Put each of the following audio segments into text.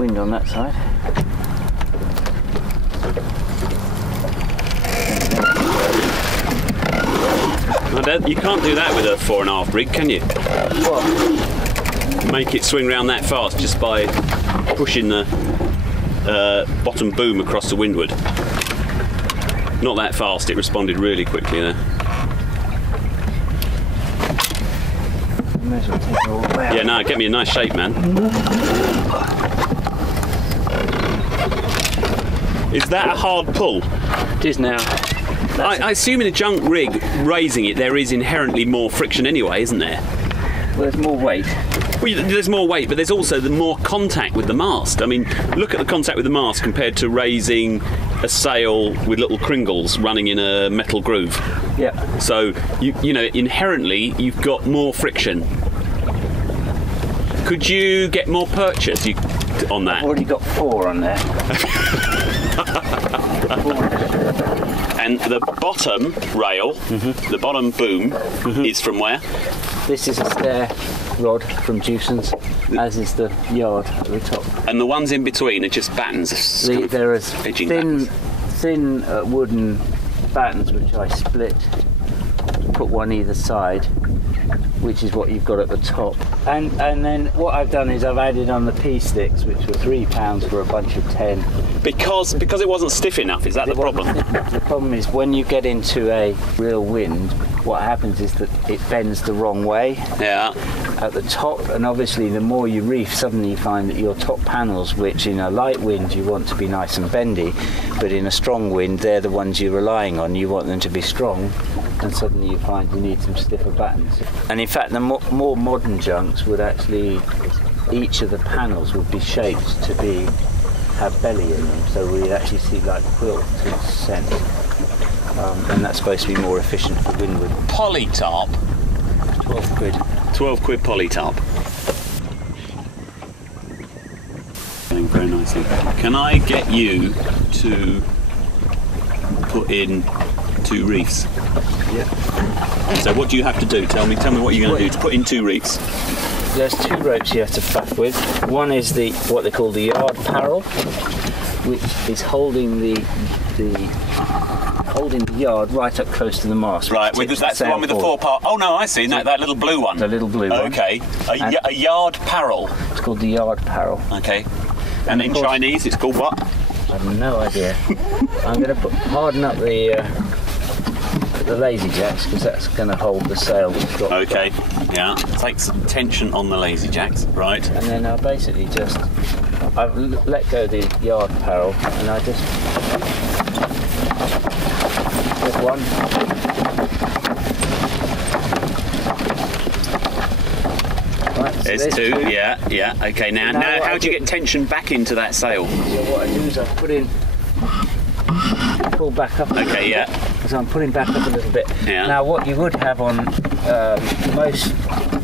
wind on that side. You can't do that with a 4.5 rig, can you? What? Make it swing round that fast just by pushing the bottom boom across to windward. Not that fast, it responded really quickly there. May as well take it all the way out. Yeah, no, get me a nice shape, man. Is that a hard pull? It is now. I assume in a junk rig, raising it, there is inherently more friction anyway, isn't there? Well, there's more weight. Well, there's more weight, but there's also the more contact with the mast. I mean, look at the contact with the mast compared to raising a sail with little cringles running in a metal groove. Yeah. So, you know, inherently, you've got more friction. Could you get more purchase on that? I've already got 4 on there. And the bottom rail, the bottom boom, is from where? This is a stair rod from Jewson's, as is the yard at the top. And the ones in between are just battens. There is thin wooden battens which I split, put one either side, which is what you've got at the top. And then what I've done is I've added on the P-sticks, which were £3 for a bunch of 10. Because it wasn't stiff enough, is that the problem? The problem is when you get into a real wind, what happens is that it bends the wrong way at the top, and obviously the more you reef, suddenly you find that your top panels, which in a light wind you want to be nice and bendy, but in a strong wind they're the ones you're relying on, you want them to be strong, and suddenly you find you need some stiffer battens. And in fact the more modern junks would actually, each of the panels would be shaped to have belly in them, so we actually see like quilt to scent, and that's supposed to be more efficient for windward. Polytarp? 12 quid. 12 quid polytarp. Going very nicely. Can I get you to put in 2 reefs? Yeah. So what do you have to do? Tell me what you're going to do to put in 2 reefs. There's 2 ropes you have to faff with. One is what they call the yard parrel, which is holding the yard right up close to the mast. Right, that's the one with the 4-part. Oh no, I see. That little blue one. The little blue one. Okay. A yard parrel. It's called the yard parrel. Okay. And in Chinese, it's called what? I have no idea. I'm going to harden up the lazy jacks, because that's going to hold the sail. Okay, yeah. Take some tension on the lazy jacks, right. And then I'll basically I've let go the yard parrel, and I just one. Right, so there's 2, yeah. Okay, now how do you get tension back into that sail? So what I do is I pull back up. Okay, yeah. So I'm pulling back up a little bit. Yeah. Now what you would have on most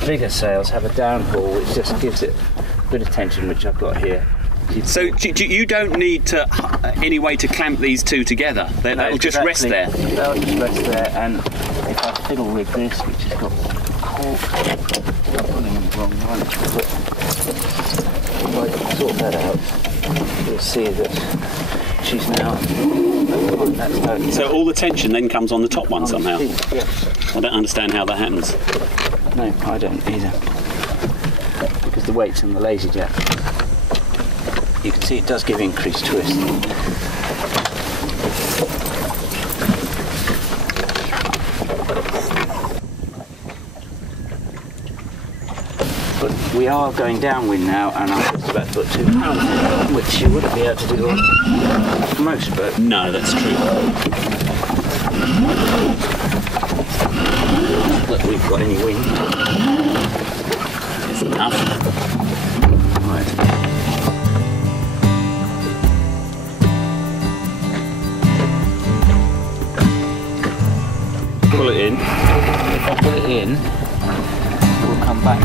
bigger sails have a downhaul, which just gives it a bit of tension, which I've got here. So you don't need any way to clamp these 2 together. They'll just rest there. They'll just rest there, and if I fiddle with this, which has got cork, I'm pulling them the wrong one. If I sort that out, you'll see that she's now. So all the tension then comes on the top one somehow? Yeah. I don't understand how that happens. No, I don't either. Because the weight's on the lazy jack. You can see it does give increased twist. But we are going downwind now, and I'm just about to put 2 pounds in, which you wouldn't be able to do on most boats. No, that's true. Not that we've got any wind. It's enough. Right. Pull it in. If I put it in, it will come back.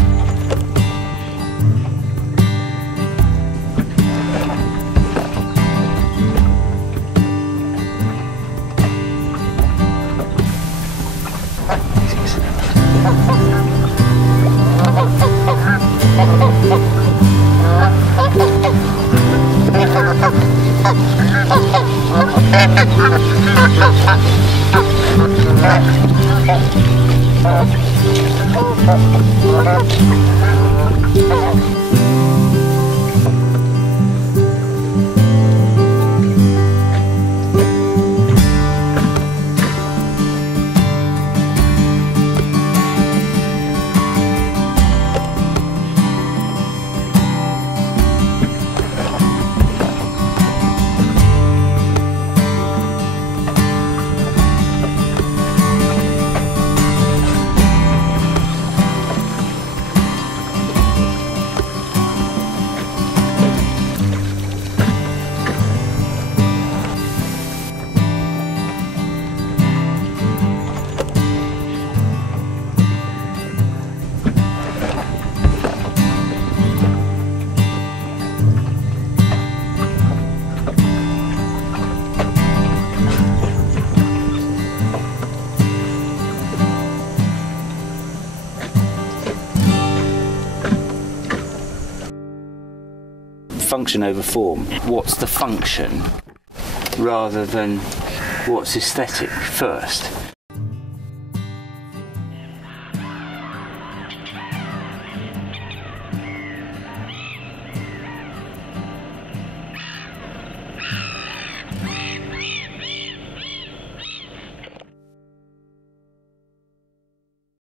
Function over form. What's the function rather than what's aesthetic first?